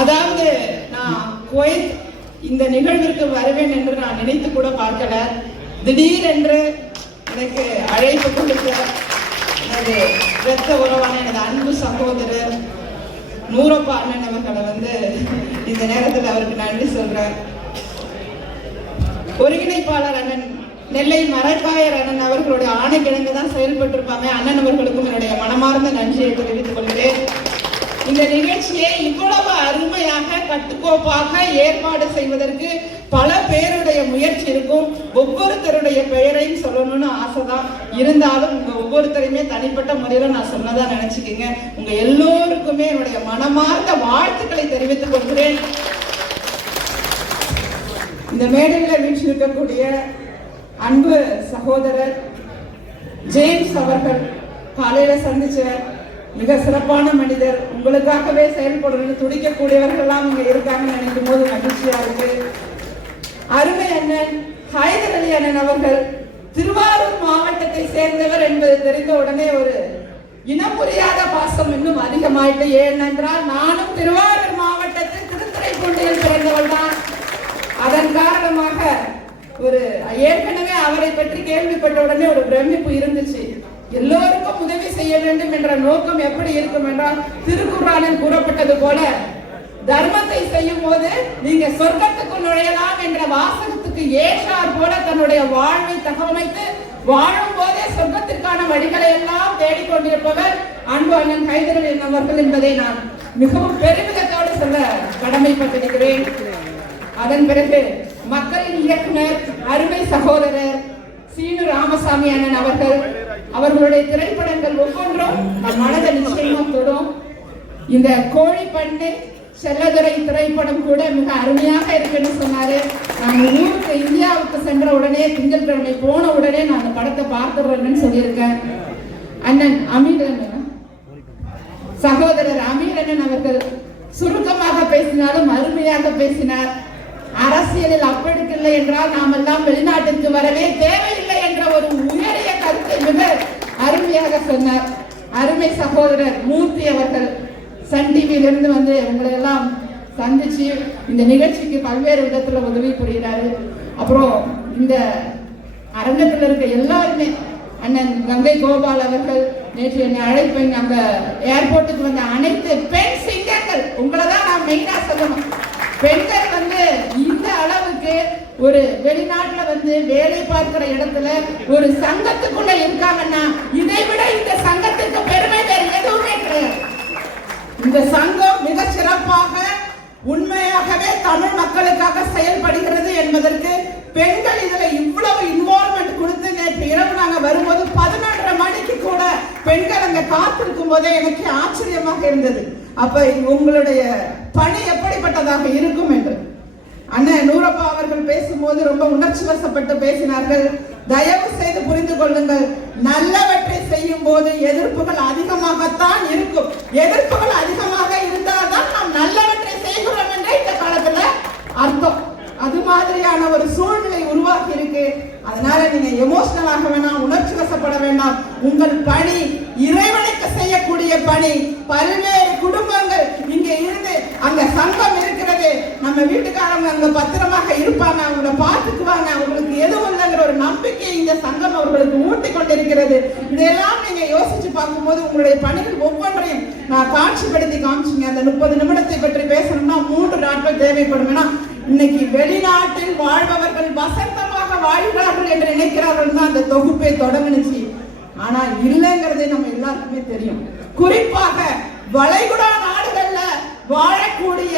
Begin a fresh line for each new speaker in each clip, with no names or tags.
அதாவது நான் குவைத் இந்த நிகழ்விற்கு வருவேன் என்று நான் நினைத்து கூட பார்க்கல. திடீரென்று எனக்கு அழைப்பு கொடுத்த எனது இரத்த உறவான எனது அன்பு சகோதரர் நூறப்பா அண்ணன் அவர்களை வந்து இந்த நேரத்தில் அவருக்கு நன்றி சொல்றேன். ஒருங்கிணைப்பாளர் அண்ணன் நெல்லை மரக்காயர் அண்ணன் அவர்களுடைய ஆணைக்கிழங்கு தான் செயல்பட்டிருப்பாங்க. அண்ணன் அவர்களுக்கும் என்னுடைய மனமார்ந்த நன்றியை தெரிவித்துக் கொள்கிறேன். இந்த நிகழ்ச்சியை இவ்வளவு அருமையாக கட்டுக்கோப்பாக ஏற்பாடு செய்வதற்கு பல பேருடைய முயற்சி இருக்கும். ஒவ்வொருத்தருடைய பெயரையும் சொல்லணும்னு ஆசைதான். இருந்தாலும் உங்க ஒவ்வொருத்தரையுமே தனிப்பட்ட முறையில நான் சொன்னதா நினைச்சுக்கோங்க. உங்க எல்லோருக்குமே என்னுடைய மனமார்ந்த வாழ்த்துக்களை தெரிவித்துக் கொள்கிறேன். இந்த மேடையில் வீற்றிருக்கக்கூடிய அன்பு சகோதரர் ஜேம்ஸ் அவர்கள் காலையில சந்திச்ச மிக சிறப்பான மனிதர் உங்களுக்காகவே செயல்படணும்னு துடிக்கக்கூடியவர்கள்லாம் இங்க இருக்காங்கன்னு நினைக்கும் போது மகிழ்ச்சியா இருக்கு. அருமை அண்ணன் ஹைதர் அலி அண்ணன் அவர்கள் திருவாரூர் மாவட்டத்தை சேர்ந்தவர் என்பது தெரிந்த உடனே ஒரு இனம் புரியாத பாசம் இன்னும் அதிகமாயிட்டு ஏனென்றால் நானும் திருவாரூர் மாவட்டத்தில் திருத்துறைப்பூண்டியில் பிறந்தவள் தான். அதன் காரணமாக ஒரு ஏற்கனவே அவரை பற்றி கேள்விப்பட்ட உடனே ஒரு பிரமிப்பு இருந்துச்சு. எல்லோருக்கும் உதவி செய்ய வேண்டும் என்ற நோக்கம் எப்படி இருக்கும் என்றால் திருக்குறானில் கூறப்பட்டது போல தர்மத்தை செய்யும் போது நீங்க சொர்க்கத்துக்குள் நுழையலாம் என்ற வாசகத்துக்கு ஏற்றார் போல தன்னுடைய வாழ்வை தகவமைத்து வாழும் போதே சொர்க்கத்திற்கான வழிகளை எல்லாம் தேடிக்கொண்டிருப்பவர் அன்பு அண்ணன் கைதரன் அவர்கள் என்பதை நான் மிகவும் பெருமிதத்தோடு சொல்ல கடமைப்பட்டிருக்கிறேன். அதன் பிறகு மக்களின் இயக்குனர் அருமை சகோதரர் சீனு ராமசாமி அண்ணன் அவர்கள் அவர்களுடைய திரைப்படங்கள் ஒவ்வொன்றும் நம் மனதை நிச்சயமா தொடும். இந்த கோழி பண்ணு செல்லதுரை திரைப்படம் கூட மிக அருமையாக இருக்குன்னு சொன்னாரு. நான் ஊருக்கு இந்தியாவுக்கு சென்ற உடனே திங்கட்கிழமை போன உடனே நான் அந்த படத்தை பார்த்துடுறேன்னு சொல்லியிருக்கேன். அண்ணன் அமீரன் சகோதரர் அமீரண்ணன் அவர்கள் சுருக்கமாக பேசினாலும் அருமையாக பேசினார். அரசியலில் அப்படிக்கில்லை என்றால் நாம் எல்லாம் வெளிநாட்டிற்கு வரவே தேவையில்லை என்ற ஒரு உயரிய கருத்தை மிக அருமையாக சொன்னார். அருமை சகோதரர் மூர்த்தி அவர்கள் சன் டிவியிலிருந்து வந்து உங்களை எல்லாம் சந்திச்சு இந்த நிகழ்ச்சிக்கு பல்வேறு விதத்துல உதவி புரிகிறாரு. அப்புறம் இந்த அரங்கத்தில் இருக்க எல்லாருமே அண்ணன் கங்கை கோபால் அவர்கள் நேற்று என்னை அழைப்பேன். அங்க ஏர்போர்ட்டுக்கு வந்த அனைத்து பெண் சிங்கர்கள் உங்களை தான் நான் மெயினா சொல்லணும். பெண்கள் வந்து இந்த அளவுக்கு ஒரு வெளிநாட்டுல வந்து வேலை பார்க்கிற இடத்துல ஒரு சங்கத்துக்குள்ள இருக்காங்கன்னா இதை விட இந்த சங்கத்திற்கு பெருமை வேறு எதுவுமே கிடையாது. இந்த சங்கம் மிக சிறப்பாக உண்மையாகவே தமிழ் மக்களுக்காக செயல்படுகிறது என்பதற்கு பெண்கள் இதுல இவ்வளவு இன்வால்மெண்ட் கொடுத்து நேற்று இரவு நாங்க வரும்போது பதினொன்றரை மணிக்கு கூட பெண்கள் அங்க காத்திருக்கும் போதே எனக்கு ஆச்சரியமாக இருந்தது. அப்ப உங்களுடைய பணி எப்படிப்பட்டதாக இருக்கும் என்று. அண்ணன் நூரப்பா அவர்கள் பேசும்போது ரொம்ப உணர்ச்சி வசப்பட்டு பேசினார்கள். தயவு செய்து புரிந்து கொள்ளுங்கள். நல்லவற்றை செய்யும் போது எதிர்ப்புகள் அதிகமாகத்தான் இருக்கும். எதிர்ப்புகள் அதிகமாக இருந்தால்தான் நாம் நல்லவற்றை செய்கிறோம் என்றே இந்த காலத்துல அர்த்தம். அது மாதிரியான ஒரு சூழ்நிலை உருவாகி இருக்கு. அதனால நீங்க எமோஷனல் ஆக வேணாம் உணர்ச்சி வசப்பட வேண்டாம். உங்கள் பணி இறைவனுக்கு செய்யக்கூடிய பணி. பல்வேறு குடும்பங்கள் இங்க இருந்து அங்க சங்கம் இருக்கிறது. நம்ம வீட்டுக்காரங்க அங்க பத்திரமாக இருப்பாங்க அவங்கள பார்த்துக்குவாங்க. அவங்களுக்கு எதுவும் இல்லைங்கிற ஒரு நம்பிக்கை இந்த சங்கம் அவர்களுக்கு ஊட்டி கொண்டிருக்கிறது. இதெல்லாம் நீங்க யோசிச்சு பார்க்கும்போது உங்களுடைய பணிகள் ஒவ்வொன்றையும் நான் காட்சிப்படுத்தி காமிச்சிங்க. அந்த முப்பது நிமிடத்தை பற்றி பேசணும்னா மூன்று நாட்கள் தேவைப்படும். ஏன்னா இன்னைக்கு வெளிநாட்டில் வாழ்பவர்கள் வசந்தமாக வாழ்கிறார்கள் என்று நினைக்கிறார்கள் தான் அந்த தொகுப்பை தொடங்குனுச்சு. ஆனா இல்லைங்கிறதே நம்ம எல்லாருக்குமே தெரியும். குறிப்பாக வளைகுடா நாடுகள்ல வாழக்கூடிய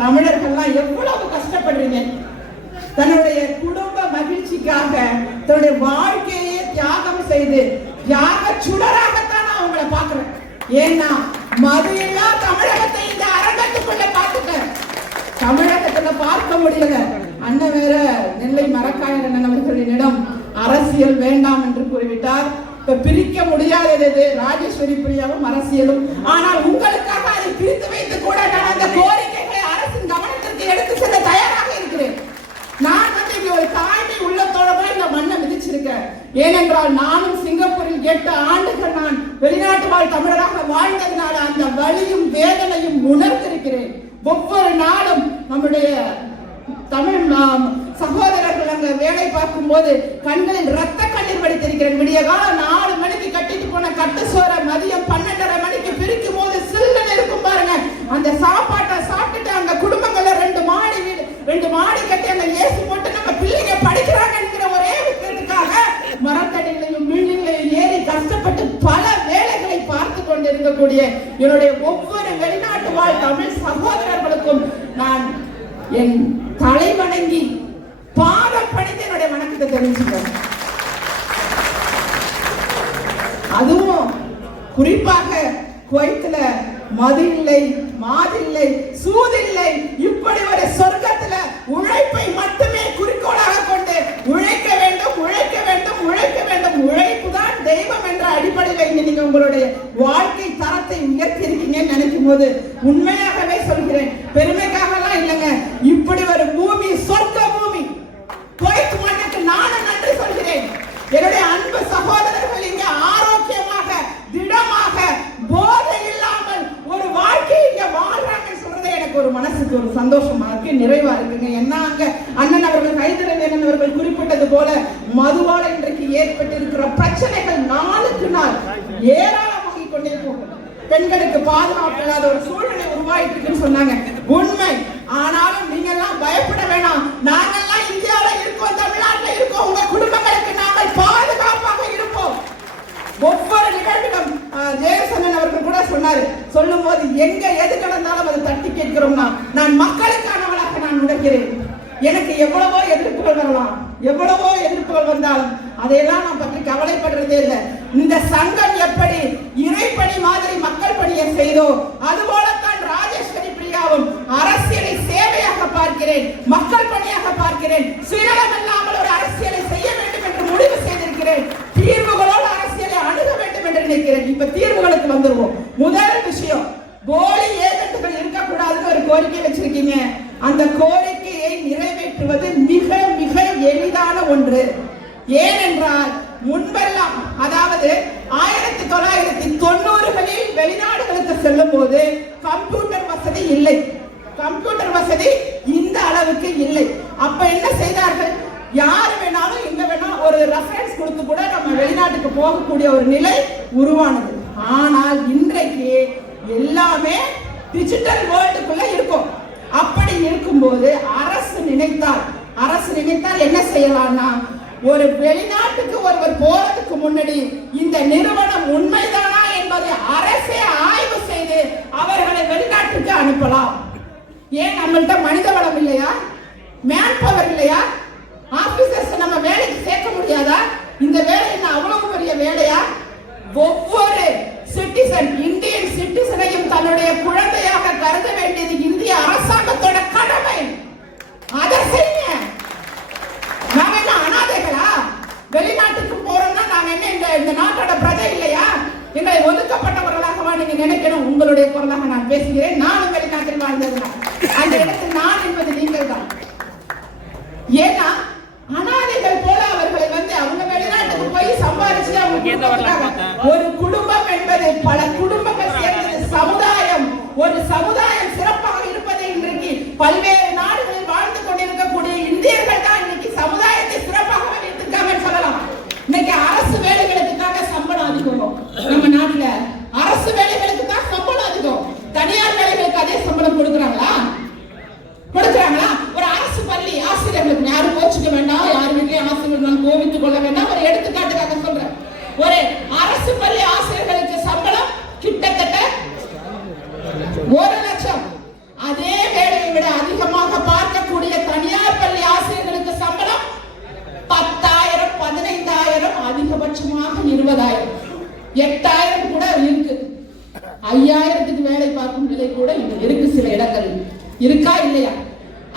தமிழர்கள்லாம் எவ்வளவு கஷ்டப்படுறீங்க. தன்னுடைய குடும்ப மகிழ்ச்சிக்காக தன்னுடைய வாழ்க்கையே தியாகம் செய்து தியாக சுடராகத்தான் நான் உங்களை பாக்குறேன் ஏன்னா மது இல்லா தமிழகத்தை இந்த அரங்கத்துக்குள்ள தமிழக தமிழகத்துல பார்க்க முடியல. அண்ணன் வேற நெல்லை மரக்காயர் அண்ணன் அவர்களிடம் அரசியல் வேண்டாம் என்று கூறிவிட்டார். இப்ப பிரிக்க முடியாதது ராஜேஸ்வரி பிரியாவும் அரசியலும். ஆனால் உங்களுக்காக அதை பிரித்து வைத்து கூட நான் அந்த கோரிக்கைகளை அரசின் கவனத்திற்கு எடுத்து செல்ல தயாராக இருக்கிறேன். நான் வந்து இங்க ஒரு தாய்மை உள்ளத்தோட தான் இந்த மண்ணை மிதிச்சிருக்கேன். ஏனென்றால் நானும் சிங்கப்பூரில் எட்டு ஆண்டுகள் நான் வெளிநாட்டு வாழ் தமிழராக வாழ்ந்ததுனால அந்த வழியும் வேதனையும் உணர்ந்திருக்கிறேன். ஒவ்வொரு நாள் நம்முடைய தமிழ் நாம் சகோதரர்கள் அங்க வேலை பார்க்கும் போது கண்களில் ரத்த கண்ணீர் வடித்திருக்கிறேன் விடிய காலம் நாலு மணிக்கு கட்டிட்டு போன கட்டு சோற மதியம் பன்னெண்டரை மணிக்கு பிரிக்கும் போது சில்லுன்னு இருக்கும் பாருங்க. அந்த சாப்பாட்டை சாப்பிட்டுட்டு அங்க குடும்பங்கள்ல ரெண்டு மாடி வீடு ரெண்டு மாடி கட்டி அங்க ஏசி போட்டு நம்ம பிள்ளைங்க படிக்கிறாங்க என்கிற ஒரே விஷயத்துக்காக மரத்தடிகளையும் பில்டிங்லையும் ஏறி கஷ்டப்பட்டு பல வேலைகளை பார்த்து கொண்டிருக்கக்கூடிய என்னுடைய ஒவ்வொரு வெளிநாட்டு வாழ் தமிழ் சகோதரர்களுக்கும் நான் என் தலை வணங்கி பாதம் பணிந்து என்னுடைய வணக்கத்தை தெரிவிச்சுக்கிறேன் அதுவும் குறிப்பாக குவைத்துல மது இல்லை மாதில்லை சூதில்லை இப்படி ஒரு சொர்க்கத்துல உழைப்பை மட்டுமே குறிக்கோளாக கொண்டு உழைக்க வேண்டும் உழைக்க வேண்டும் உழைக்க வேண்டும். உழைப்பு தான் தெய்வம் என்ற அடிப்படையில் இங்க நீங்க உங்களுடைய வாழ்க்கை தரத்தை உயர்த்தி இருக்கீங்கன்னு நினைக்கும் போது உண்மையாகவே சொல்கிறேன். பெருமைக்காக எல்லாம் இல்லைங்க. இப்படி ஒரு பூமி சொர்க்க பூமி. குவைத் மண்ணுக்கு நானும் நன்றி சொல்கிறேன். என்னுடைய அன்பு சகோதரர்கள் இங்கே ஆரோக்கியமாக திடமாக போதை இல்லாமல் ஒரு வாழ்க்கை இங்க வாழ்றாங்கன்னு சொல்றது எனக்கு ஒரு மனசுக்கு ஒரு சந்தோஷமா இருக்கு நிறைவா இருக்குங்க. என்ன அங்க அண்ணன் அவர்கள் ஹைதரவேலன் அவர்கள் குறிப்பிட்டது போல மதுவால இன்றைக்கு ஏற்பட்டிருக்கிற பிரச்சனைகள் நாளுக்கு நாள் ஏராளம் பெண்களுக்கு பாதுகாப்பு இல்லாத ஒரு சூழ்நிலை உருவாயிட்டு இருக்குன்னு சொன்னாங்க. உண்மை. ஆனாலும் நீங்க எல்லாம் பயப்பட வேணாம். நாங்கெல்லாம் இந்தியாவில இருக்கோம் தமிழ்நாட்டில் இருக்கோம். உங்க குடும்பங்களுக்கு நாங்கள் பாதுகாப்பாக இருப்போம். ஒவ்வொரு நிகழ்விலும் ஜெயசந்தன் அவர்கள் கூட சொன்னாரு. சொல்லும் போது எங்க எது கடந்தாலும் அதை தட்டி கேட்கிறோம்னா நான் மக்களுக்கானவளாக நான் உழைக்கிறேன் எனக்கு எவ்வளவோ எதிர்ப்புகள் வரலாம். எவ்வளவோ எதிர்ப்புகள் வந்தாலும் அதையெல்லாம் நான் பற்றி கவலைப்படுறதே இல்லை. இந்த சங்கம் எப்படி இறைப்பணி மாதிரி மக்கள் பணியை செய்தோ அதுபோலத்தான் ராஜேஸ்வரி பிரியாவும் அரசியலை சேவையாக பார்க்கிறேன் மக்கள் பணியாக பார்க்கிறேன். சுயநலம் இல்லாமல் ஒரு அரசியலை செய்ய வேண்டும் என்று முடிவு செய்திருக்கிறேன். தீர்வுகளோடு அரசியலை அணுக வேண்டும் என்று நினைக்கிறேன். இப்ப தீர்வுகளுக்கு வந்துருவோம். முதல் விஷயம் போலி ஏஜென்ட்கள் இருக்கக்கூடாதுன்னு ஒரு கோரிக்கை வச்சிருக்கீங்க. அந்த கோரிக்கையை ஒன்று. ஏனென்றால் முன்பெல்லாம் அதாவது ஆயிரத்தி தொள்ளாயிரத்தி தொண்ணூறுகளில் வெளிநாடுகளுக்கு செல்லும் போது கம்ப்யூட்டர் வசதி இல்லை. கம்ப்யூட்டர் வசதி இந்த அளவுக்கு இல்லை. அப்ப என்ன செய்தார்கள்? யார் வேணாலும் எங்க வேணாலும் ஒரு ரெஃபரன்ஸ் கொடுத்து கூட நம்ம வெளிநாட்டுக்கு போகக்கூடிய ஒரு நிலை உருவானது. ஆனால் இன்றைக்கு எல்லாமே டிஜிட்டல் வேர்ல்டுக்குள்ள இருக்கும். அப்படி இருக்கும்போது அரசு நினைத்தால் அரசு நினைத்தால் என்ன செய்யலாம்னா ஒரு வெளிநாட்டுக்கு ஒருவர் போறதுக்கு முன்னாடி இந்த நிறுவனம் உண்மைதானா என்பதை அரசே ஆய்வு செய்து அவர்களை வெளிநாட்டுக்கு அனுப்பலாம். ஏன் நம்மள்கிட்ட மனித வளம் இல்லையா? மேன் பவர் இல்லையா ஆபீசர்ஸ் நம்ம வேலைக்கு சேர்க்க முடியாதா? இந்த வேலை என்ன அவ்வளவு பெரிய வேலையா? ஒவ்வொரு சிட்டிசன் இந்தியன் சிட்டிசனையும் தன்னுடைய குழந்தையாக கருத வேண்டியது இந்திய அரசாங்கத்தோட கடமை. அதை செய்ய நாங்க என்ன அனாதைகளா வெளிநாட்டுக்கு போறோம்னா நாங்க என்ன இந்த இந்த நாட்டோட பிரஜை இல்லையா? எங்களை ஒதுக்கப்பட்டவர்களாகவா நீங்க நினைக்கணும்? உங்களுடைய குரலாக நான் பேசுகிறேன். நானும் வெளிநாட்டில் வாழ்ந்ததுதான் அந்த இடத்தில் நான் என்பது நீங்கள் தான் ஏன்னா அனாதைகள் போல அவர்களை வந்து அவங்க வெளிநாட்டுக்கு போய் சம்பாதிச்சு அவங்க குடும்பத்துக்காக ஒரு குடும்பம் என்பது பல குடும்பங்கள் சேர்ந்தது சமுதாயம் ஒரு சமுதாயம் சிறப்பாக இருப்பதை இன்றைக்கு பல்வேறு நாடுகளில் வாழ்ந்து கொண்டிருக்கக்கூடிய இந்தியர்கள் தான் இன்னைக்கு சமுதாயத்தை சிறப்பாக வைத்திருக்காங்கன்னு சொல்லலாம் இன்னைக்கு அரசு வேலைகளுக்காக சம்பளம் அதிகம் நம்ம நாட்டுல அரசு வேலைகளுக்கு தான் சம்பளம் அதிகம் தனியார் வேலைகளுக்கு அதே சம்பளம் கொடுக்குறாங்களா கொடுக்குறாங்களா ஒரு அரசு பள்ளி ஆசிரியர்களுக்கு யாரும் கோச்சிக்க வேண்டாம் யார் வீட்லயும் ஆசிரியர்கள் கோவித்துக் கொள்ள வேண்டாம் ஒரு எடுத்துக்காட்டுக்காக சொல்றேன் ஒரு அரசு பள்ளி ஆசிரியர்களுக்கு சம்பளம் கிட்டத்தட்ட ஒரு லட்சம் அதே வேலையை விட அதிகமாக பார்க்கக்கூடிய தனியார் பள்ளி ஆசிரியர்களுக்கு சம்பளம் பத்தாயிரம் பதினைந்தாயிரம் அதிகபட்சமாக இருபதாயிரம் எட்டாயிரம் கூட இருக்கு. ஐயாயிரத்துக்கு வேலை பார்க்கும் நிலை கூட இங்க இருக்கு சில இடங்கள். இருக்கா இல்லையா?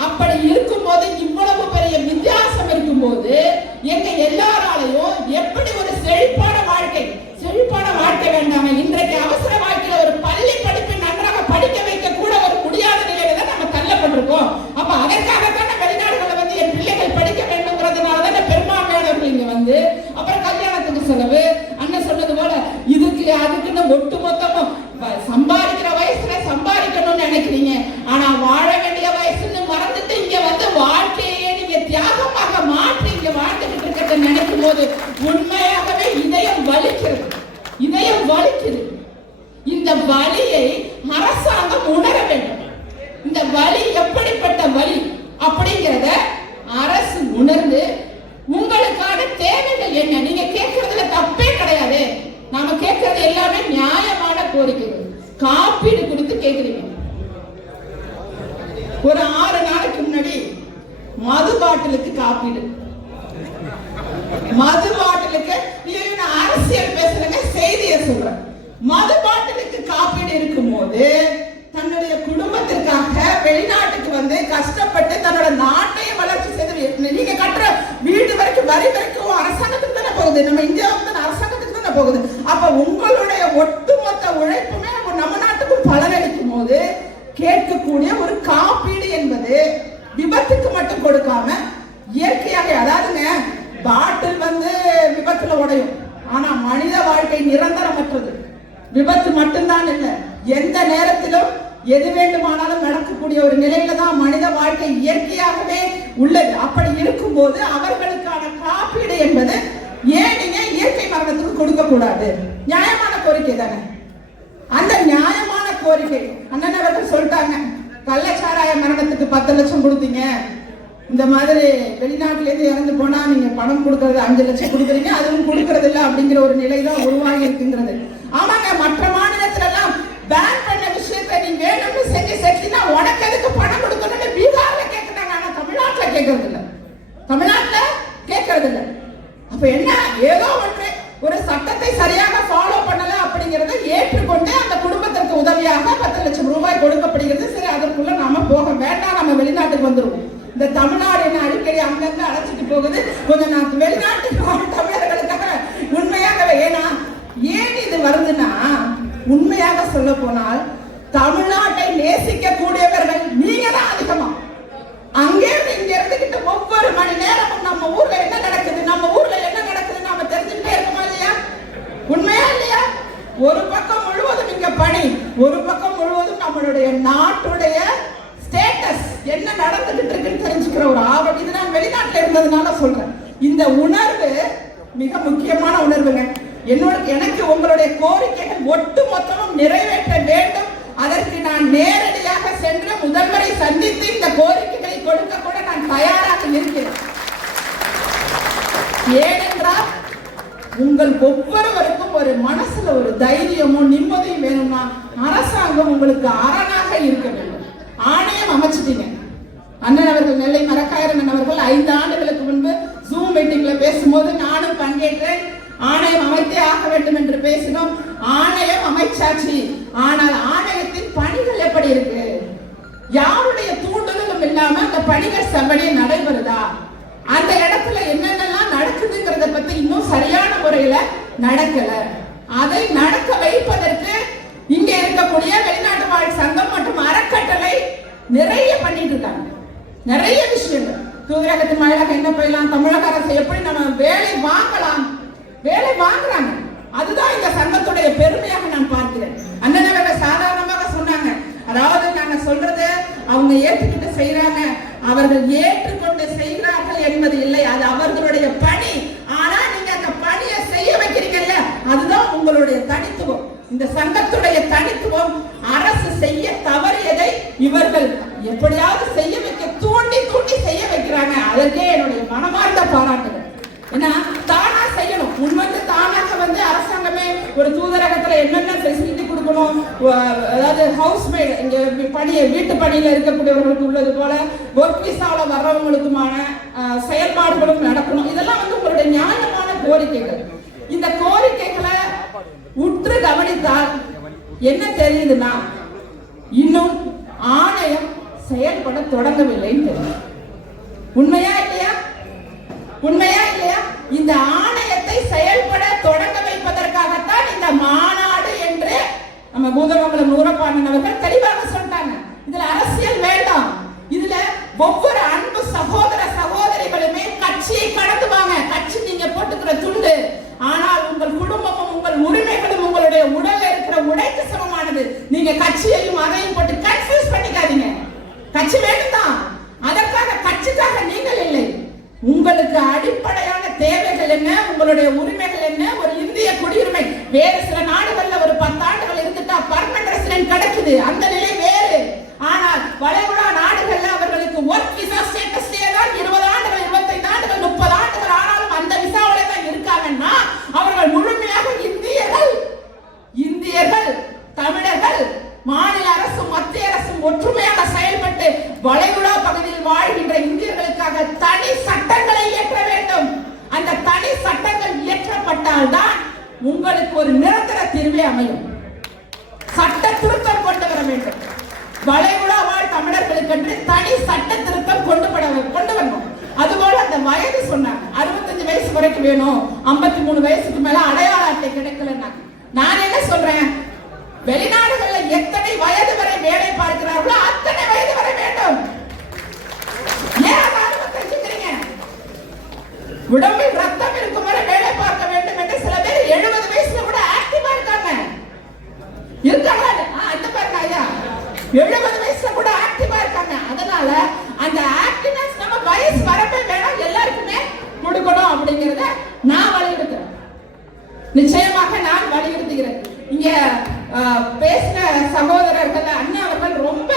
அப்படி இருக்கும் போது இவ்வளவு பெரிய வித்தியாசம் இருக்கும்போது எங்க எல்லாராலையும் எப்படி ஒரு செழிப்பான வாழ்க்கை செழிப்பான வாழ்க்கை வேண்டாம இன்றைக்கு அவசர வாழ்க்கையில ஒரு பள்ளி படிப்பை நன்றாக படிக்க வைக்க கூட ஒரு முடியாத நிலையில தான் நம்ம தள்ளப்பட்டிருக்கோம். அப்ப அதற்காக அதுக்குன்னு ஒட்டு மொத்தமும் சம்பாதிக்கிற வயசுல சம்பாதிக்கணும்னு நினைக்கிறீங்க. ஆனா வாழ வேண்டிய வயசுன்னு மறந்துட்டு இங்க வந்து வாழ்க்கையே நீங்க தியாகமாக மாற்றி இங்க வாழ்ந்துகிட்டு இருக்கிறத நினைக்கும் போது உண்மையாகவே இதயம் வலிக்கிறது. இதயம் வலிக்குது. இந்த வலியை அரசாங்கம் உணர வேண்டும். இந்த வலி எப்படிப்பட்ட வலி அப்படிங்கிறத அரசு உணர்ந்து உங்களுக்கான தேவைகள் என்ன நீங்க கேட்கறதுல தப்பே கிடையாது நாம கேட்கறது எல்லாமே நியாயமான கோரிக்கைகள் காப்பீடு கொடுத்து கேக்குறீங்க. ஒரு ஆறு நாளைக்கு முன்னாடி மது பாட்டிலுக்கு காப்பீடு. மது பாட்டிலுக்கு நான் அரசியல் பேசுறேங்க? செய்தியை சொல்றேன். மது பாட்டிலுக்கு காப்பீடு இருக்கும்போது தன்னுடைய குடும்பத்திற்காக வெளிநாட்டுக்கு வந்து கஷ்டப்பட்டு தன்னோட நாட்டையும் வளர்ச்சி செய்து நீங்க கட்டுற வீடு வரைக்கும் வரி வரைக்கும் அரசாங்கத்துக்கு தானே போகுது. நம்ம இந்தியாவுக்கு தானே அரசாங்கத்துக்கு தானே போகுது. அப்ப உங்க ஒட்டுமொத்த உழைப்புமே நம்ம நம்ம நாட்டுக்கும் பலனளிக்கும் போது கேட்கக்கூடிய ஒரு காப்பீடு என்பது விபத்துக்கு மட்டும் கொடுக்காம இயற்கையாக அதாவதுங்க பாட்டில் வந்து விபத்துல உடையும் ஆனா மனித வாழ்க்கை நிரந்தரமற்றது. விபத்து மட்டும்தான் இல்லை எந்த நேரத்திலும் எது வேண்டுமானாலும் நடக்கக்கூடிய ஒரு நிலையில தான் மனித வாழ்க்கை இயற்கையாகவே உள்ளது. அப்படி இருக்கும்போது அவர்களுக்கான காப்பீடு என்பது ஏன் நீங்க இயற்கை மரணத்துக்கு கொடுக்க கூடாது நியாயமான கோரிக்கை தானே. அந்த நியாயமான கோரிக்கை. அண்ணன் அவர்கள் சொல்லிட்டாங்க கள்ளச்சாராய மரணத்துக்கு பத்து லட்சம் கொடுத்தீங்க. இந்த மாதிரி வெளிநாட்டிலேருந்து இறந்து போனா நீங்க பணம் கொடுக்கறது அஞ்சு லட்சம் கொடுக்குறீங்க அதுவும் கொடுக்கறது இல்லை அப்படிங்கிற ஒரு நிலை தான் உருவாகி இருக்குங்கிறது ஆமாங்க மற்ற மாநிலத்துல எல்லாம் பேன் பண்ண விஷயத்தை நீ வேணும்னு செஞ்சு செட்டினா உனக்கு எதுக்கு பணம் கொடுக்கணும்னு பீகார்ல கேக்குறாங்க. ஆனா தமிழ்நாட்டுல கேட்கறது இல்லை தமிழ்நாட்டுல கேட்கறது இல்லை அப்ப என்ன? ஏதோ ஒன்று. ஒரு சட்டத்தை சரியாக ஃபாலோ பண்ணல அப்படிங்கறத ஏற்றுக்கொண்டு அந்த குடும்பத்திற்கு உதவியாக பத்து லட்சம் ரூபாய் கொடுக்கப்படுகிறது. சரி அதற்குள்ள நாம போக வேண்டாம். நம்ம வெளிநாட்டுக்கு வந்துருவோம். இந்த தமிழ்நாடு என்ன அடிக்கடி அங்கங்க அழைச்சிட்டு போகுது? கொஞ்சம் நான் வெளிநாட்டுக்கு தமிழர்களுக்காக உண்மையாகவே ஏன்னா ஏன் இது வருதுன்னா உண்மையாக சொல்ல போனால் தமிழ்நாட்டை நேசிக்க கூடியவர்கள் நீங்க தான் அதிகமா. அங்கே இங்க இருந்துகிட்டு ஒவ்வொரு மணி நேரமும் நம்ம ஊர்ல என்ன நடக்குது? நம்ம ஊர்ல என்ன நடக்குது நாம தெரிஞ்சுக்கிட்டே இருக்கோமா இல்லையா? உண்மையா இல்லையா? ஒரு பக்கம் முழுவதும் இங்க பணி ஒரு பக்கம் முழுவதும் நம்மளுடைய நாட்டுடைய ஸ்டேட்டஸ் என்ன நடந்துகிட்டு இருக்குன்னு தெரிஞ்சுக்கிற ஒரு ஆவல் இது நான் வெளிநாட்டுல இருந்ததுனால சொல்றேன். இந்த உணர்வு மிக முக்கியமான உணர்வுங்க. என்னோட எனக்கு உங்களுடைய கோரிக்கைகள் ஒட்டு மொத்தமும் நிறைவேற்ற வேண்டும். அதற்கு நான் நேரடியாக சென்று முதல்வரை சந்தித்து இந்த கோரிக்கைகளை கொடுக்க கூட நான் தயாராக இருக்கிறேன். ஏனென்றால் உங்கள் ஒவ்வொருவருக்கும் ஒரு மனசுல ஒரு தைரியமும் நிம்மதியும் வேணும்னா அரசாங்கம் உங்களுக்கு அரணாக இருக்க வேண்டும். ஆணையம் அமைச்சிட்டீங்க. அண்ணன் அவர்கள் நெல்லை மரக்காயரன் அவர்கள் ஐந்து ஆண்டுகளுக்கு முன்பு ஜூம் மீட்டிங்ல பேசும்போது நானும் பங்கேற்றேன். ஆணையம் அமைத்தே ஆக வேண்டும் என்று பேசினோம். ஆணையம் அமைச்சாச்சு. ஆனால் ஆணையத்தின் பணிகள் எப்படி இருக்கு? யாருடைய தூண்டுதலும் இல்லாம அந்த பணிகள் செவ்வழியே நடைபெறுதா? அந்த இடத்துல என்னென்னலாம் நடக்குதுங்கிறத பத்தி இன்னும் சரியான முறையில நடக்கல. அதை நடக்க வைப்பதற்கு இங்க இருக்கக்கூடிய வெளிநாட்டு வாழ் சங்கம் மற்றும் அறக்கட்டளை நிறைய பண்ணிட்டு இருக்காங்க. நிறைய விஷயங்கள். தூதரகத்தின் வாயிலாக என்ன போயலாம் தமிழக அரசு எப்படி நம்ம வேலை வாங்கலாம் வேலை வாங்குறாங்க. அதுதான் இந்த சங்கத்துடைய பெருமையாக நான் பார்க்கிறேன். அண்ணன் அவர்கள் சாதாரணமாக சொன்னாங்க. அதாவது நாங்க சொல்றது அவங்க ஏற்றுக்கிட்டு செய்யறாங்க அவர்கள் ஏற்றுக்கொண்டு செய்கிறார்கள் என்பது இல்லை. அது அவர்களுடைய பணி. ஆனா நீங்க அந்த பணியை செய்ய வைக்கிறீங்கல்ல அதுதான் உங்களுடைய தனித்துவம். இந்த சங்கத்துடைய தனித்துவம் அரசு செய்ய தவறியதை இவர்கள் எப்படியாவது செய்ய வைக்க தூண்டி தூண்டி செய்ய வைக்கிறாங்க. அதற்கே என்னுடைய மனமார்ந்த பாராட்டுகள். ஏன்னா தானா செய்யணும். முன்வந்து தானாக வந்து அரசாங்கமே ஒரு தூதரகத்துல என்னென்ன ஃபெசிலிட்டி கொடுக்கணும் அதாவது ஹவுஸ் மேட் இங்க பணியை வீட்டு பணியில இருக்கக்கூடியவர்களுக்கு உள்ளது போல ஒர்க் விசால வர்றவங்களுக்குமான செயல்பாடுகளும் நடக்கணும். இதெல்லாம் வந்து உங்களுடைய நியாயமான கோரிக்கைகள். உற்று என்ன தெரியுதுன்னா இன்னும் ஆணையம் செயல்பட தொடங்கவில்லைன்னு தெரியும். உண்மையா இல்லையா? உண்மையா இல்லையா? இந்த ஆணையத்தை செயல்பட தொடங்க வைப்பதற்காகத்தான் இந்த மாநாடு என்று நம்ம பூதமங்கலம் நூறப்பாண்டன் அவர்கள் தெளிவாக சொல்றாங்க இதுல அரசியல் வேண்டாம். இதுல ஒவ்வொரு அன்பு சகோதர சகோதரிகளுமே கட்சியை கடந்துவாங்க. கட்சி நீங்க போட்டுக்கிற துண்டு ஆனால் உங்கள் குடும்பமும் உங்கள் உரிமைகளும் உங்களுடைய உடல்ல இருக்கிற உடைக்கு சமமானது. நீங்க கட்சியையும் அதையும் போட்டு கன்ஃபியூஸ் பண்ணிக்காதீங்க. கட்சி வேண்டும் தான் தமிழர்களுக்கென்று தனி சட்ட திருத்தம் கொண்டு கொண்டு வரணும் அதுபோல அந்த வயது சொன்னாங்க. அறுபத்தஞ்சு வயசு வரைக்கும் வேணும். ஐம்பத்தி மூணு வயசுக்கு மேல அடையாள அட்டை கிடைக்கலன்னா நான் என்ன சொல்றேன்? வெளிநாடுகள்ல எத்தனை வயது வரை வேலை பார்க்கிறார்களோ அத்தனை வயது வரை வேண்டும். உடம்பில் ரத்தம் இருக்கும் வரை வேலை பார்க்க வேண்டும் என்று சில பேர் எழுபது வயசுல கூட ஆக்டிவா இருக்காங்க. இருக்காங்களா ஆ, இந்த பாருங்க ஐயா எழுபது வயசுல கூட ஆக்டிவா இருக்காங்க. அதனால அந்த ஆக்டிவ்னஸ் நம்ம வயசு வரப்பே வேணும் எல்லாருக்குமே கொடுக்கணும் அப்படிங்கறத நான் வலியுறுத்துறேன். நிச்சயமாக நான் வலியுறுத்துகிறேன். இங்க பேசின சகோதரர்கள் அண்ணா அவர்கள் ரொம்ப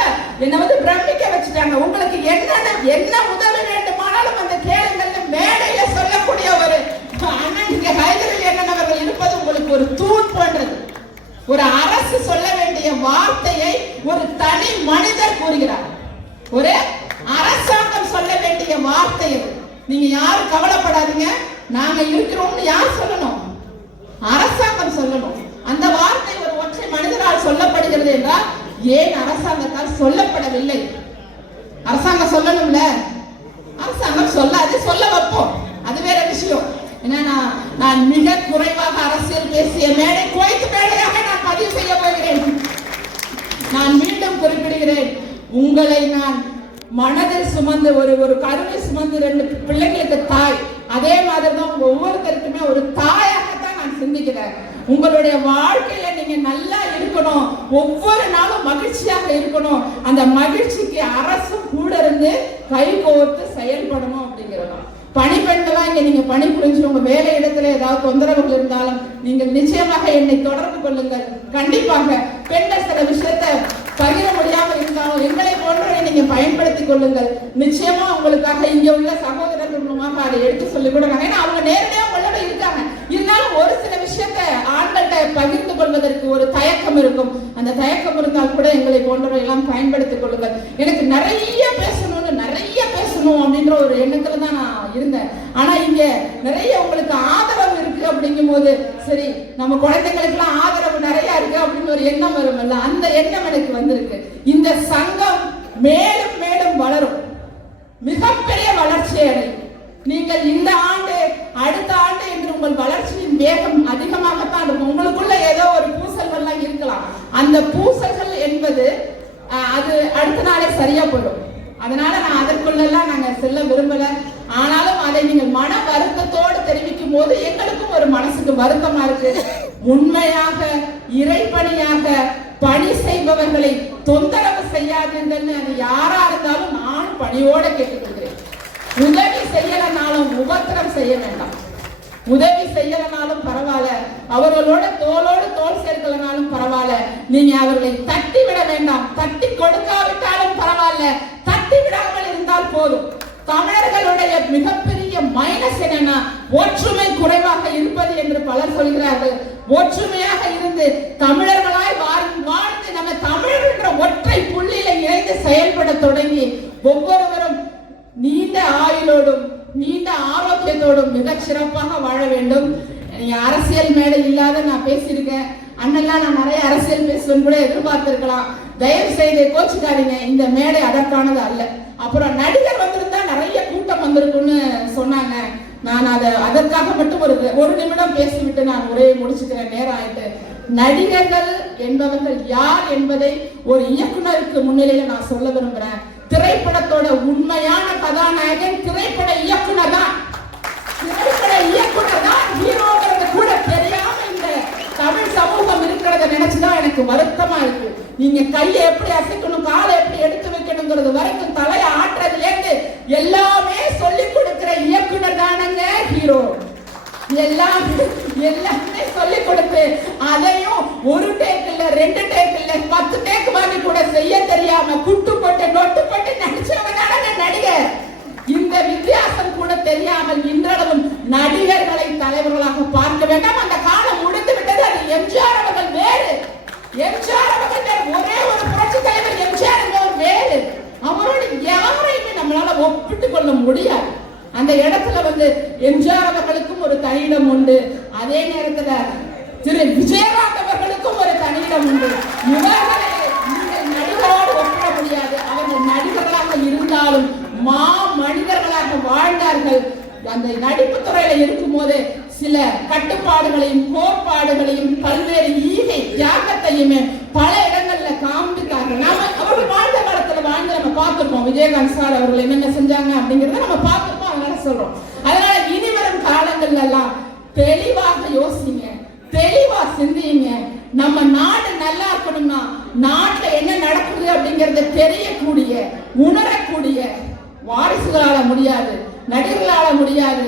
என்ன வந்து பிரமிக்க வச்சுட்டாங்க. உங்களுக்கு என்னென்ன என்ன உதவி வேண்டுமானாலும் அந்த கேளுங்கள்னு மேடையில சொல்லக்கூடிய ஒரு அண்ணன் இங்க ஹைதரில் அண்ணன் அவர்கள் இருப்பது உங்களுக்கு ஒரு தூண் போன்றது. ஒரு அரசு சொல்ல வேண்டிய வார்த்தையை ஒரு தனி மனிதர் கூறுகிறார். ஒரு அரசாங்கம் சொல்ல வேண்டிய வார்த்தை நீங்க யாரும் கவலைப்படாதீங்க. நாங்க இருக்கிறோம்னு யார் சொல்லணும்? அரசாங்கம் சொல்லணும். அந்த வார்த்தை ஒரு ஒற்றை மனிதரால் சொல்லப்படுகிறது என்றால் ஏன் அரசாங்கத்தால் சொல்லப்படவில்லை? அரசாங்கம் சொல்லணும்ல? அரசாங்கம் சொல்லாது சொல்ல வைப்போம். அது வேற விஷயம். ஏன்னா நான் நான் மிக குறைவாக அரசியல் பேசிய மேடை குவைத்து மேடையாக நான் பதிவு செய்ய போகிறேன் நான் மீண்டும் குறிப்பிடுகிறேன். உங்களை நான் மனதில் சுமந்து ஒரு ஒரு கருணை சுமந்து ரெண்டு பிள்ளைங்களுக்கு தாய். அதே மாதிரி தான் உங்க ஒவ்வொருத்தருக்குமே ஒரு தாயாகத்தான் நான் சிந்திக்கிறேன். உங்களுடைய வாழ்க்கையில நீங்க நல்லா இருக்கணும். ஒவ்வொரு நாளும் மகிழ்ச்சியாக இருக்கணும். அந்த மகிழ்ச்சிக்கு அரசும் கூட இருந்து கை கோர்த்து செயல்படணும் அப்படிங்கிறதான் பணிப்பெண்களா இங்க நீங்க பணி புரிஞ்சு உங்க வேலை இடத்துல ஏதாவது தொந்தரவுகள் இருந்தாலும் நீங்கள் நிச்சயமாக என்னை தொடர்பு கொள்ளுங்கள். கண்டிப்பாக பெண்கள் சில விஷயத்தை பகிர முடியாமல் இருந்தாலும் எங்களை போன்றவரை நீங்க பயன்படுத்திக் கொள்ளுங்கள். நிச்சயமா உங்களுக்காக இங்க உள்ள சகோதரர்கள் மூலமாக அதை எடுத்து சொல்லி கொடுக்காங்க ஏன்னா அவங்க நேரடியா உங்களோட இருக்காங்க. இருந்தாலும் ஒரு சில விஷயத்தை ஆண்கள்கிட்ட பகிர்ந்து கொள்வதற்கு ஒரு தயக்கம் இருக்கும். அந்த தயக்கம் இருந்தால் கூட எங்களை போன்றவை எல்லாம் பயன்படுத்திக் கொள்ளுங்கள். எனக்கு நிறைய பேசணும்னு நிறைய பேசணும் அப்படின்ற ஒரு எண்ணத்துல தான் நான் இருந்தேன். ஆனா இங்க நிறைய உங்களுக்கு ஆதரவு அப்படிங்கும் போது சரி நம்ம குழந்தைங்களுக்கு எல்லாம் ஆதரவு நிறைய இருக்கு அப்படின்னு ஒரு எண்ணம் வரும்ல அந்த எண்ணம் எனக்கு வந்திருக்கு. இந்த சங்கம் மேலும் மேலும் வளரும். மிகப்பெரிய வளர்ச்சி அடையும். நீங்கள் இந்த ஆண்டு அடுத்த ஆண்டு என்று உங்கள் வளர்ச்சியின் வேகம் அதிகமாகத்தான் இருக்கும். உங்களுக்குள்ள ஏதோ ஒரு பூசல்கள்லாம் இருக்கலாம். அந்த பூசல்கள் என்பது அது அடுத்த நாளே சரியா போயிடும். அதனால நான் அதற்குள்ளெல்லாம் நாங்க செல்ல விரும்பல. ஆனாலும் அதை நீங்கள் மன வருத்தத்தோடு தெரிவிக்கும் போது ஒரு மனசுக்கு வருத்தமா இருக்கு. உண்மையாக இறைப்பணியாக பணி செய்பவர்களை தொந்தரவு செய்யாதீங்கன்னு அது யாரா இருந்தாலும் நான் பணியோட கேட்டுக்கொள்கிறேன். உதவி செய்யலனாலும் உபத்திரம் செய்ய வேண்டாம். உதவி செய்யலனாலும் பரவாயில்ல. அவர்களோட தோளோடு தோல் சேர்க்கலனாலும் பரவாயில்ல. நீங்க அவர்களை தட்டி விட வேண்டாம். தட்டி கொடுக்காவிட்டாலும் பரவாயில்ல. தட்டி விடாமல் இருந்தால் போதும். தமிழர்களுடைய மிகப்பெரிய மைனஸ் என்னன்னா ஒற்றுமை குறைவாக இருப்பது என்று பலர் சொல்கிறார்கள். ஒற்றுமையாக இருந்து தமிழர்களாய் வாழ்ந்து நம்ம தமிழர் என்ற ஒற்றை புள்ளியில இணைந்து செயல்பட தொடங்கி ஒவ்வொருவரும் நீண்ட ஆயுளோடும் நீண்ட ஆரோக்கியத்தோடும் மிக சிறப்பாக வாழ வேண்டும். அரசியல் மேடை இல்லாத நான் பேசியிருக்கேன். அண்ணெல்லாம் நான் நிறைய அரசியல் பேசுவேன் கூட எதிர்பார்த்திருக்கலாம். தயவு செய்து கோச்சுக்காரீங்க இந்த மேடை அதற்கானது அல்ல. அப்புறம் நடிகர் வந்திருந்தா நிறைய கூட்டம் வந்திருக்கும்னு சொன்னாங்க. நான் அதை அதற்காக மட்டும் ஒரு ஒரு நிமிடம் பேசிவிட்டு நான் உரையை முடிச்சுக்கிறேன். நேரம் ஆயிட்டு. நடிகர்கள் என்பவர்கள் யார் என்பதை ஒரு இயக்குனருக்கு முன்னிலையில நான் சொல்ல விரும்புறேன். திரைப்படத்தோட உண்மையான கதாநாயகன் திரைப்பட இயக்குனர் தான். திரைப்பட இயக்குனர் தான் ஹீரோங்கிறது கூட அதை நினைச்சுதான் எனக்கு வருத்தமா இருக்கு. நீங்க கையை எப்படி அசைக்கணும் காலை எப்படி எடுத்து வைக்கணுங்கிறது வரைக்கும் தலையை ஆட்டுறதுல இருந்து எல்லாமே சொல்லி கொடுக்கிற இயக்குனர் தானங்க ஹீரோ. எல்லாம் எல்லாமே சொல்லி கொடுத்து அதையும் ஒரு டேக் இல்ல ரெண்டு டேக் இல்ல பத்து டேக் வாங்கி கூட செய்ய தெரியாம குட்டு போட்டு நொட்டு போட்டு நடிச்சவங்க நடிகர். இந்த வித்தியாசம் கூட தெரியாமல் இன்றளவும் நடிகர்களை தலைவர்களாக பார்க்க வேண்டாம். அந்த காலம் முடிந்து அது எம்ஜிஆர் அவர்கள் வேறு. எம்ஜிஆர் அவர்கள் வேறு. ஒரே ஒரு புரட்சி தலைவர் எம்ஜிஆர் என்பவர் ஒப்பிட்டு கொள்ள முடியாது. அந்த இடத்துல வந்து எம்ஜிஆர் அவர்களுக்கும் ஒரு தனியிடம் உண்டு. அதே நேரத்துல திரு விஜயகாந்த் அவர்களுக்கும் ஒரு தனியிடம் உண்டு. இவர்களை நீங்கள் நடிகரோடு ஒப்பிட முடியாது. அவர்கள் நடிகர்களாக இருந்தாலும் மா மனிதர்களாக வாழ்ந்தார்கள். அந்த நடிப்பு துறையில இருக்கும் போது சில கட்டுப்பாடுகளையும் கோட்பாடுகளையும் பல்வேறு ஈகை தியாகத்தையுமே பல இடங்கள்ல காண்பித்தாங்க நாம அவர்கள் வாழ்ந்த காலத்துல வாழ்ந்து நம்ம பார்த்திருப்போம். விஜயகாந்த் சார் அவர்கள் என்னென்ன செஞ்சாங்க அப்படிங்கறத நம்ம பார்த்திருப்போம். அதனால சொல்றோம். அதனால இனி வரும் காலங்கள்ல எல்லாம் தெளிவாக யோசிங்க. தெளிவா சிந்தியுங்க நம்ம நாடு நல்லா இருக்கணும்னா நாட்டுல என்ன நடக்குது அப்படிங்கறத தெரியக்கூடிய உணரக்கூடிய வாரிசுகளால முடியாது நடிகர்களால முடியாது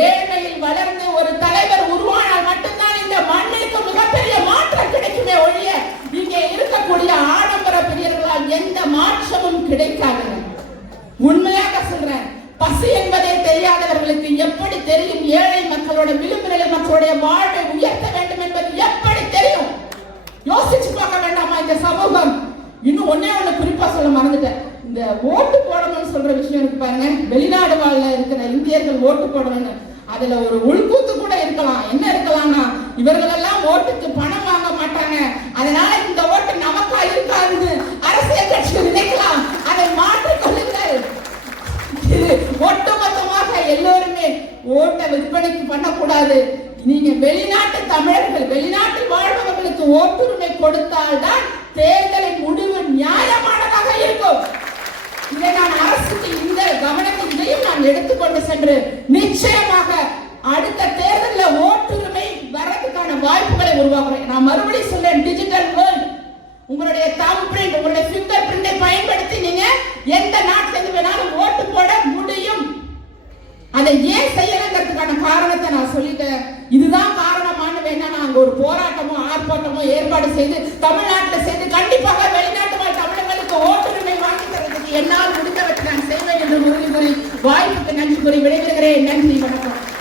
ஏழ்மையில் வளர்ந்து ஒரு தலைவர் உருவானால் மட்டும்தான் இந்த மண்ணிற்கு மிகப்பெரிய மாற்றம் கிடைக்குமே ஒழிய இங்கே இருக்கக்கூடிய ஆடம்பர பிரியர்களால் எந்த மாற்றமும் கிடைக்காது உண்மையாக சொல்றேன் பசி என்பதே தெரியாதவர்களுக்கு எப்படி தெரியும் ஏழை மக்களோட விளிம்பு நிலை மக்களுடைய வாழ்வை உயர்த்த வேண்டும் என்பது எப்படி தெரியும்? யோசிச்சு பார்க்க வேண்டாமா இந்த சமூகம்? இன்னும் ஒன்னே ஒண்ணு குறிப்பா சொல்ல மறந்துட்டேன். இந்த ஓட்டு போடணும்னு சொல்ற விஷயம் இருக்கு பாருங்க. வெளிநாடு வாழ்ல இருக்கிற இந்தியர்கள் ஓட்டு போடணும்னு. அதுல ஒரு உள்கூத்து கூட இருக்கலாம். என்ன இருக்கலாம்னா இவர்கள் எல்லாம் ஓட்டுக்கு பணம் வாங்க மாட்டாங்க. அதனால இந்த ஓட்டு நமக்கா இருக்காதுன்னு அரசியல் கட்சிகள் நினைக்கலாம். அதை மாற்றிக் கொள்ளுங்கள். இது ஒட்டுமொத்தமாக எல்லோருமே ஓட்டை விற்பனைக்கு பண்ணக்கூடாது. நீங்க வெளிநாட்டு தமிழர்கள் வெளிநாட்டில் வாழ்பவர்களுக்கு ஓட்டுரிமை கொடுத்தால்தான் தேர்தலின் முடிவு நியாயமானதாக இருக்கும். இதை நான் அரசுக்கு இந்த கவனத்தை இதையும் நான் எடுத்துக்கொண்டு சென்று நிச்சயமாக அடுத்த தேர்தலில் ஓட்டுரிமை வரதுக்கான வாய்ப்புகளை உருவாக்குறேன். நான் மறுபடியும் சொல்றேன் டிஜிட்டல் வேர்ல்ட் உங்களுடைய தம் பிரிண்ட் உங்களுடைய ஃபிங்கர் பிரிண்டை பயன்படுத்தி நீங்க எந்த நாட்டிலிருந்து வேணாலும் ஓட்டு போட முடியும். அதை ஏன் செய்யலங்கிறதுக்கான காரணத்தை நான் சொல்லிட்டேன். இதுதான் காரணமானு வேணா நான் ஒரு போராட்டமோ ஆர்ப்பாட்டமோ ஏற்பாடு செய்து தமிழ்நாட்டில் சேர்ந்து கண்டிப்பாக வெளிநாட்டு வாழ் தமிழர்களுக்கு ஓட்டுரிமை வாங்கி என்னால் முடிந்தவற்றை நான் செய்வேன் என்று உறுதி கூறி வாய்ப்புக்கு நன்றி கூறி விடைபெறுகிறேன். நன்றி வணக்கம்.